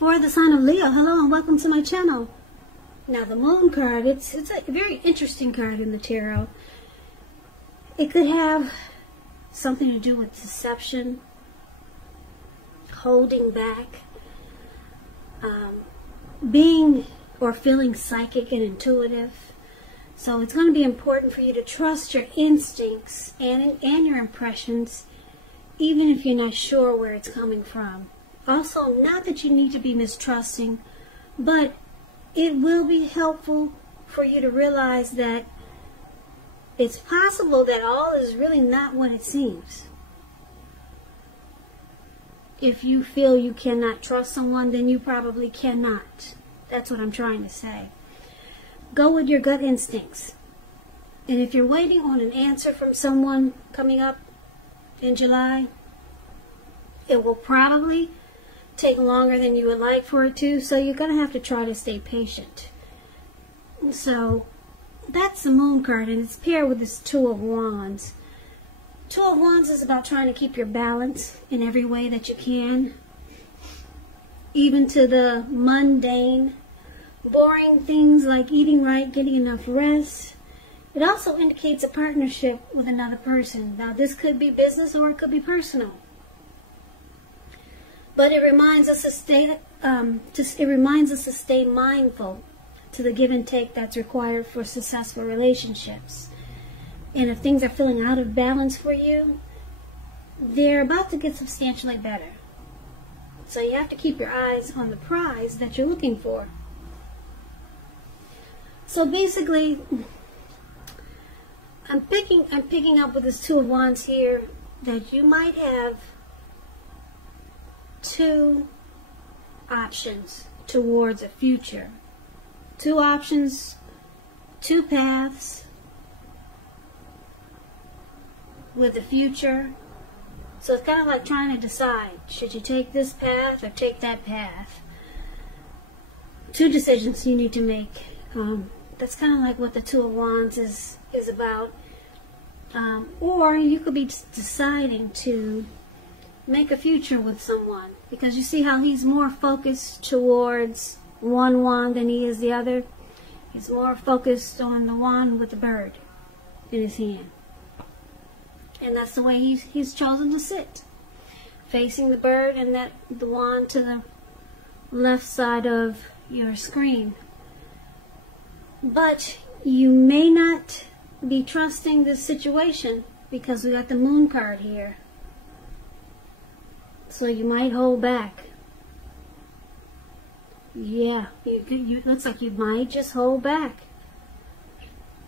For the sign of Leo, hello and welcome to my channel. Now the Moon card, it's a very interesting card in the tarot. It could have something to do with deception, holding back, being or feeling psychic and intuitive. So it's going to be important for you to trust your instincts and your impressions, even if you're not sure where it's coming from. Also, not that you need to be mistrusting, but it will be helpful for you to realize that it's possible that all is really not what it seems. If you feel you cannot trust someone, then you probably cannot. That's what I'm trying to say. Go with your gut instincts. And if you're waiting on an answer from someone coming up in July, it will probably take longer than you would like for it to, so you're going to have to try to stay patient. So that's the Moon card, and it's paired with this Two of Wands. Two of Wands is about trying to keep your balance in every way that you can, even to the mundane, boring things like eating right, getting enough rest. It also indicates a partnership with another person. Now this could be business or it could be personal. But it reminds us to stay mindful to the give and take that's required for successful relationships. And if things are feeling out of balance for you, they're about to get substantially better. So you have to keep your eyes on the prize that you're looking for. So basically, I'm picking up with this Two of Wands here that you might have two options towards a future. Two options, two paths with the future. So it's kind of like trying to decide, should you take this path or take that path? Two decisions you need to make. That's kind of like what the Two of Wands is about. Or you could be deciding to make a future with someone, because you see how he's more focused towards one wand than he is the other. He's more focused on the wand with the bird in his hand. And that's the way he's chosen to sit, facing the bird and the wand to the left side of your screen. But you may not be trusting this situation because we got the Moon card here. So you might hold back. Yeah, you looks like you might just hold back.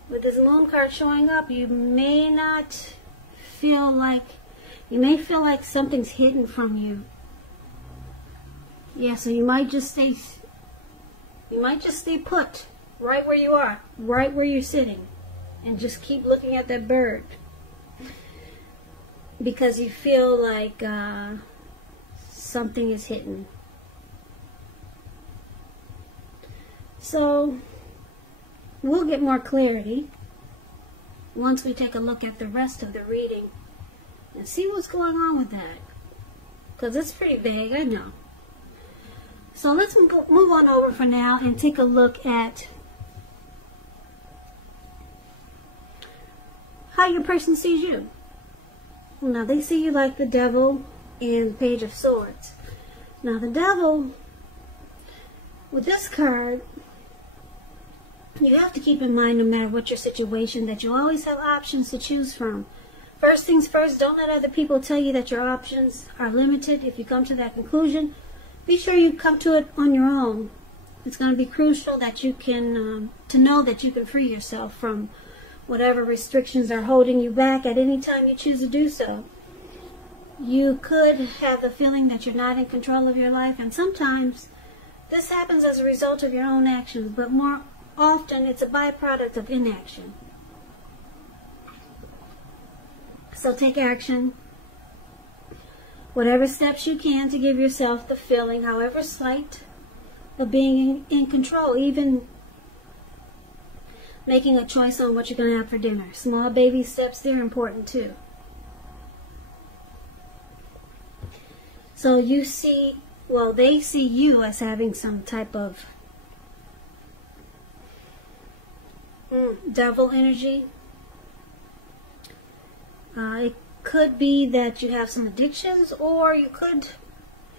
With this Moon card showing up, you may not feel like, you may feel like something's hidden from you. Yeah, so you might just stay put right where you are, right where you're sitting, and just keep looking at that bird because you feel like something is hidden. So we'll get more clarity once we take a look at the rest of the reading and see what's going on with that, because it's pretty vague, I know. So let's move on over for now and take a look at how your person sees you. Now they see you like the Devil and the Page of Swords. Now the Devil, with this card, you have to keep in mind, no matter what your situation, that you always have options to choose from. First things first, don't let other people tell you that your options are limited. If you come to that conclusion, be sure you come to it on your own. It's going to be crucial that you can, to know that you can free yourself from whatever restrictions are holding you back at any time you choose to do so. You could have the feeling that you're not in control of your life, and sometimes this happens as a result of your own actions, but more often it's a byproduct of inaction. So take action. Whatever steps you can to give yourself the feeling, however slight, of being in control. Even making a choice on what you're going to have for dinner. Small baby steps, they're important too. So you see well, they see you as having some type of devil energy. It could be that you have some addictions, or you could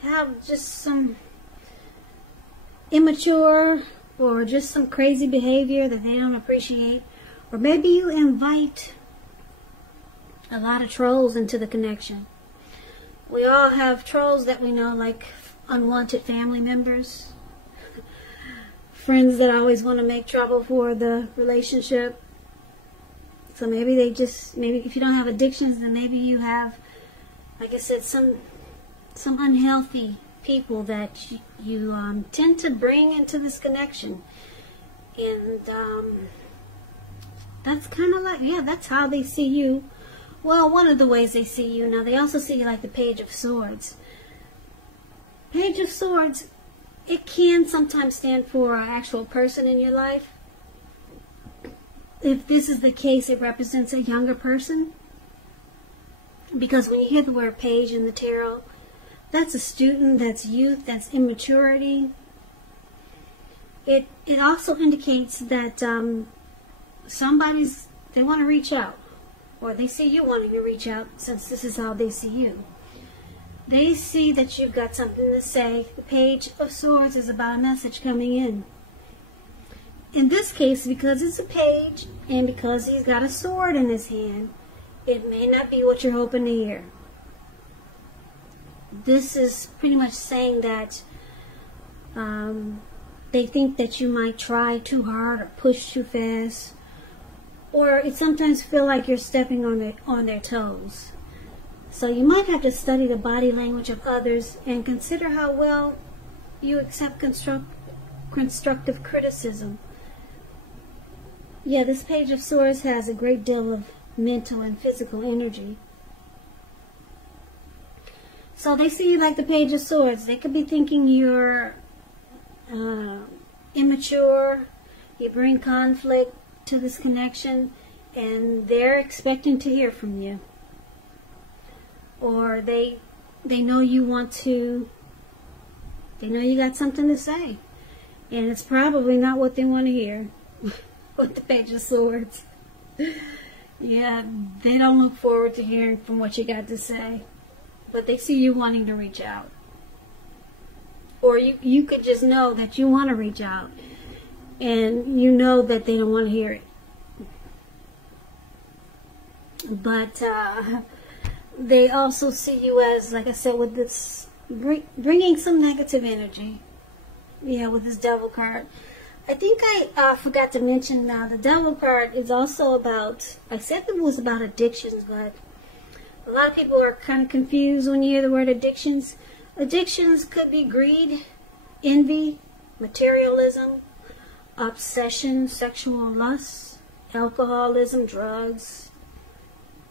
have just some immature or just some crazy behavior that they don't appreciate. Or maybe you invite a lot of trolls into the connection. We all have trolls that we know, like unwanted family members, friends that always want to make trouble for the relationship. So maybe maybe if you don't have addictions, then maybe you have, like I said, some unhealthy people that you tend to bring into this connection. And that's kind of like, yeah, that's how they see you. Well, one of the ways they see you. Now, they also see you like the Page of Swords. Page of Swords, it can sometimes stand for an actual person in your life. If this is the case, it represents a younger person. Because when you hear the word page in the tarot, that's a student, that's youth, that's immaturity. It also indicates that they want to reach out. Or they see you wanting to reach out, since this is how they see you. They see that you've got something to say. The Page of Swords is about a message coming in. In this case, because it's a page, and because he's got a sword in his hand, it may not be what you're hoping to hear. This is pretty much saying that they think that you might try too hard or push too fast. Or it sometimes feel like you're stepping on their toes. So you might have to study the body language of others and consider how well you accept constructive criticism. Yeah, this Page of Swords has a great deal of mental and physical energy. So they see you like the Page of Swords. They could be thinking you're immature, you bring conflict to this connection, and they're expecting to hear from you. Or they know you want to, they know you got something to say, and it's probably not what they want to hear. With the Page of Swords. Yeah, they don't look forward to hearing from what you got to say, but they see you wanting to reach out. Or you could just know that you want to reach out, and you know that they don't want to hear it. But they also see you as, like I said, with this bringing some negative energy. Yeah, with this Devil card. I think I forgot to mention now, the Devil card is also about, I said it was about addictions, but a lot of people are kind of confused when you hear the word addictions. Addictions could be greed, envy, materialism, obsession, sexual lust, alcoholism, drugs,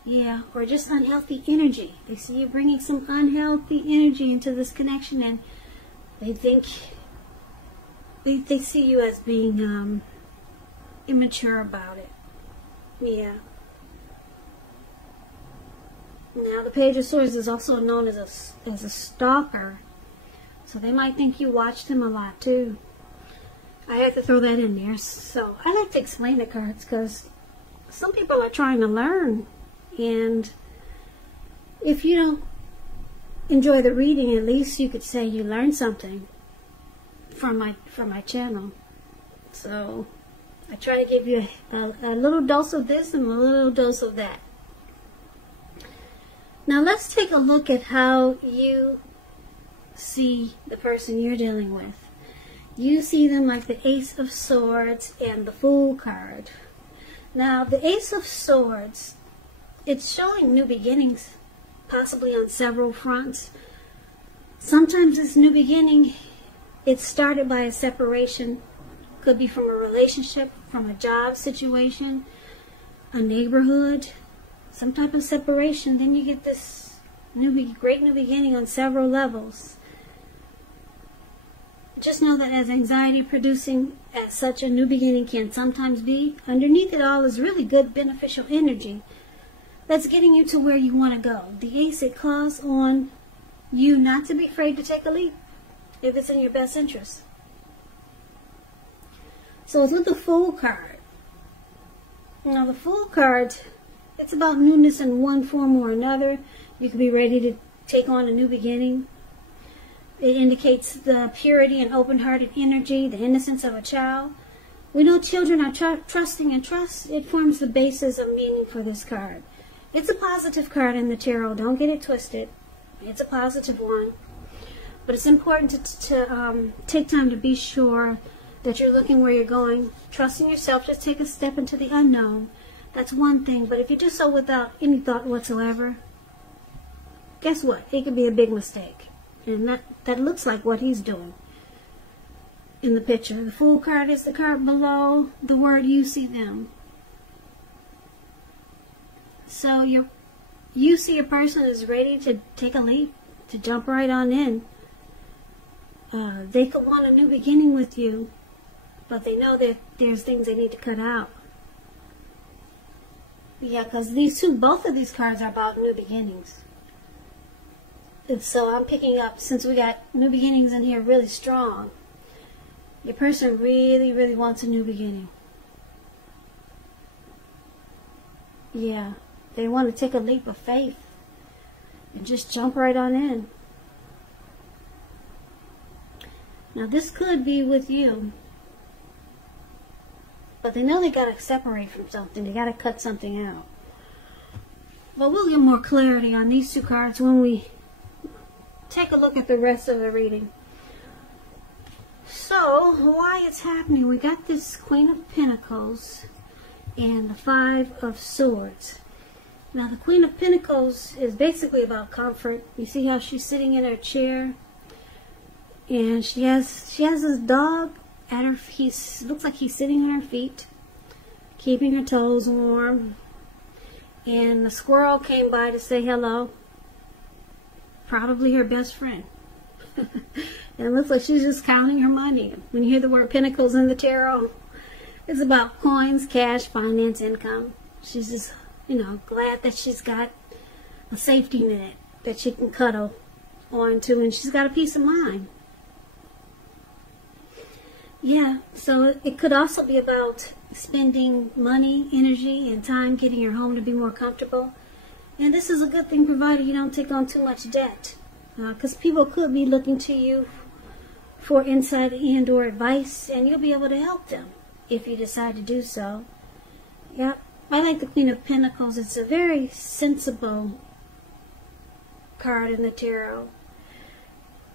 yeah, or just unhealthy energy. They see you bringing some unhealthy energy into this connection, and they think, they see you as being immature about it. Yeah. Now, the Page of Swords is also known as a stalker. So they might think you watched him a lot, too. I had to throw that in there. So I like to explain the cards because some people are trying to learn. And if you don't enjoy the reading, at least you could say you learned something from my channel. So I try to give you a little dose of this and a little dose of that. Now let's take a look at how you see the person you're dealing with. You see them like the Ace of Swords and the Fool card. Now the Ace of Swords, it's showing new beginnings, possibly on several fronts. Sometimes this new beginning, it's started by a separation. Could be from a relationship, from a job situation, a neighborhood, some type of separation. Then you get this great new beginning on several levels. Just know that as anxiety producing as such a new beginning can sometimes be, underneath it all is really good beneficial energy that's getting you to where you want to go. The Ace, it calls on you not to be afraid to take a leap. if it's in your best interest. So it's with the Fool card. Now the Fool card, it's about newness in one form or another. You could be ready to take on a new beginning. It indicates the purity and open-hearted energy, the innocence of a child. We know children are trusting, and trust, it forms the basis of meaning for this card. It's a positive card in the tarot. Don't get it twisted. It's a positive one. But it's important to take time to be sure that you're looking where you're going. Trusting yourself, just take a step into the unknown. That's one thing. But if you do so without any thought whatsoever, guess what? It could be a big mistake. And that looks like what he's doing in the picture. The Fool card is the card below the word you see them. So you see a person is ready to take a leap, to jump right on in. They could want a new beginning with you, but they know that there's things they need to cut out. Yeah, because both of these cards are about new beginnings. And so I'm picking up, since we got new beginnings in here really strong, your person really, really wants a new beginning. Yeah, they want to take a leap of faith and just jump right on in. Now this could be with you, but they know they got to separate from something. They got to cut something out. But we'll get more clarity on these two cards when we take a look at the rest of the reading. So, why it's happening? We got this Queen of Pentacles and the Five of Swords. Now, the Queen of Pentacles is basically about comfort. You see how she's sitting in her chair, and she has this dog at her feet. Looks like he's sitting on her feet, keeping her toes warm. And the squirrel came by to say hello. Probably her best friend. And it looks like she's just counting her money. When you hear the word pentacles in the tarot, it's about coins, cash, finance, income. She's just, glad that she's got a safety net that she can cuddle onto, and she's got a peace of mind. Yeah, so it could also be about spending money, energy, and time getting your home to be more comfortable. And this is a good thing, provided you don't take on too much debt. Because people could be looking to you for insight and or advice, and you'll be able to help them if you decide to do so. Yeah, I like the Queen of Pentacles. It's a very sensible card in the tarot.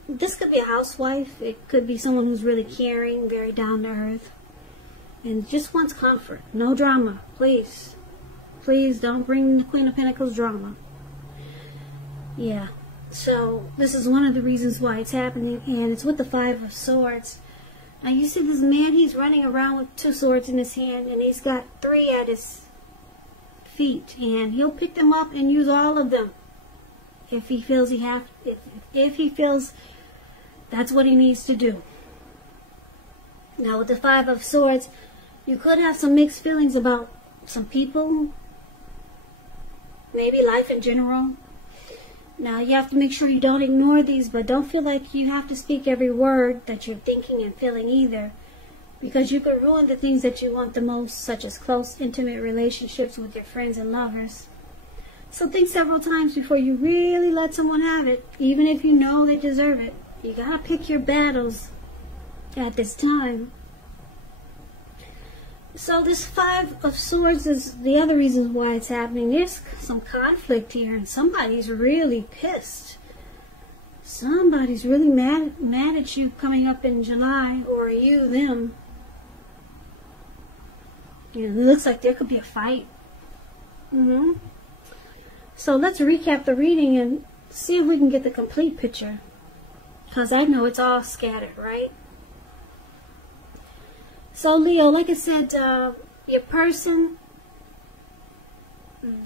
This could be a housewife. It could be someone who's really caring, very down to earth, and just wants comfort. No drama, please. Please don't bring the Queen of Pentacles drama. Yeah. So this is one of the reasons why it's happening, and it's with the Five of Swords. Now you see this man, he's running around with two swords in his hand, and he's got three at his feet, and he'll pick them up and use all of them if he feels if he feels that's what he needs to do. Now with the Five of Swords, you could have some mixed feelings about some people, maybe life in general. Now, you have to make sure you don't ignore these, but don't feel like you have to speak every word that you're thinking and feeling either, because you could ruin the things that you want the most, such as close, intimate relationships with your friends and lovers. So think several times before you really let someone have it, even if you know they deserve it. You gotta pick your battles at this time. So this Five of Swords is the other reason why it's happening. There's some conflict here, and somebody's really pissed. Somebody's really mad at you coming up in July, or you, them. It looks like there could be a fight. So let's recap the reading and see if we can get the complete picture, because I know it's all scattered, right? So Leo, like I said, your person, I'm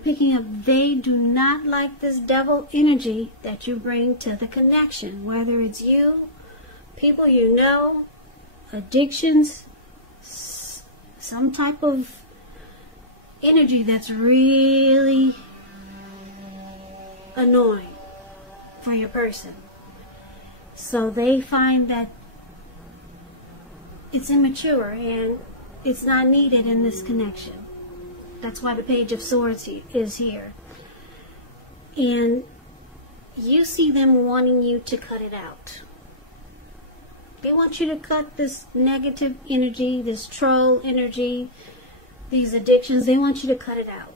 picking up, they do not like this devil energy that you bring to the connection, whether it's you, people you know, addictions, some type of energy that's really annoying. for your person. So they find that it's immature and it's not needed in this connection. That's why the Page of Swords is here. And you see them wanting you to cut it out. They want you to cut this negative energy, this troll energy, these addictions. They want you to cut it out.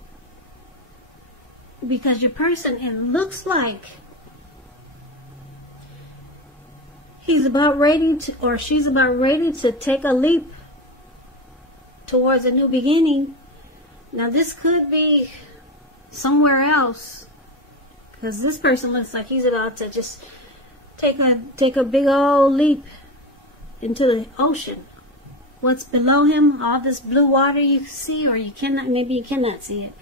Because your person, it looks like he's about ready to, or she's about ready to take a leap towards a new beginning. Now this could be somewhere else, because this person looks like he's about to just take a big old leap into the ocean. What's below him, all this blue water you see, or you cannot, maybe you cannot see it,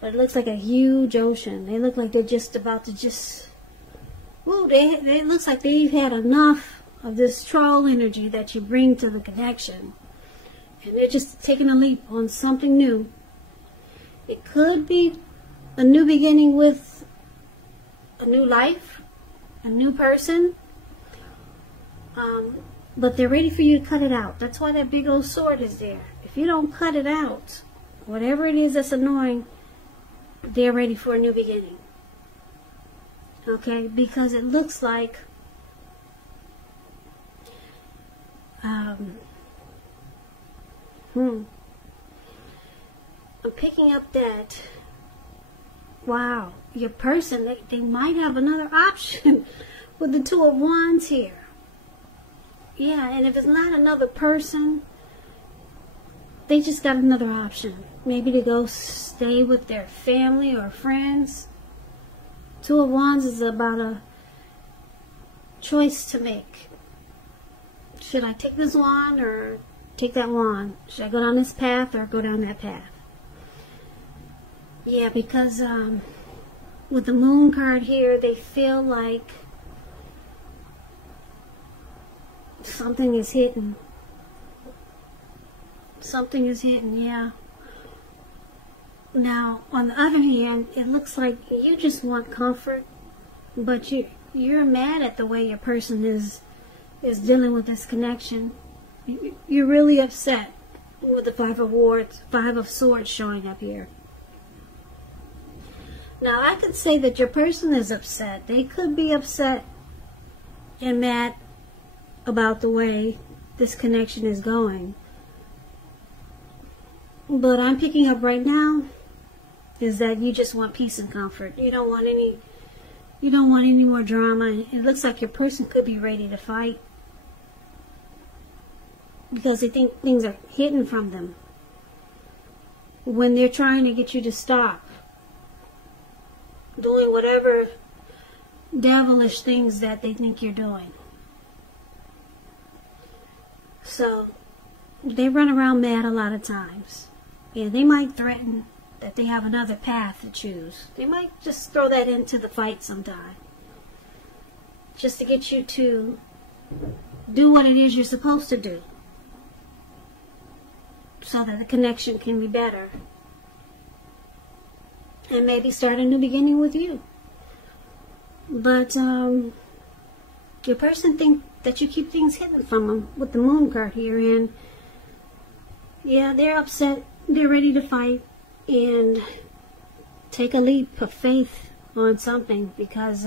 but it looks like a huge ocean. They look like they're just about to just, whoa, it looks like they've had enough of this troll energy that you bring to the connection. And they're just taking a leap on something new. It could be a new beginning with a new life, a new person. But they're ready for you to cut it out. That's why that big old sword is there. If you don't cut it out, whatever it is that's annoying, they're ready for a new beginning. Okay? Because it looks like I'm picking up that, wow, your person, they might have another option with the Two of Wands here. Yeah, and if it's not another person, they just got another option. Maybe to go stay with their family or friends. Two of Wands is about a choice to make. Should I take this wand or take that wand? Should I go down this path or go down that path? Yeah, because with the Moon card here, they feel like something is hidden. Something is hidden, yeah. Now, on the other hand, it looks like you just want comfort, but you're mad at the way your person is dealing with this connection. You're really upset with the Five of Swords showing up here. Now, I could say that your person is upset. They could be upset and mad about the way this connection is going. But I'm picking up right now is that you just want peace and comfort. You don't want any more drama. It looks like your person could be ready to fight because they think things are hidden from them when they're trying to get you to stop doing whatever devilish things that they think you're doing. So they run around mad a lot of times. Yeah, they might threaten that they have another path to choose. They might just throw that into the fight sometime, just to get you to do what it is you're supposed to do, so that the connection can be better. And maybe start a new beginning with you. But your person think that you keep things hidden from them with the Moon card here. And yeah, they're upset. They're ready to fight and take a leap of faith on something because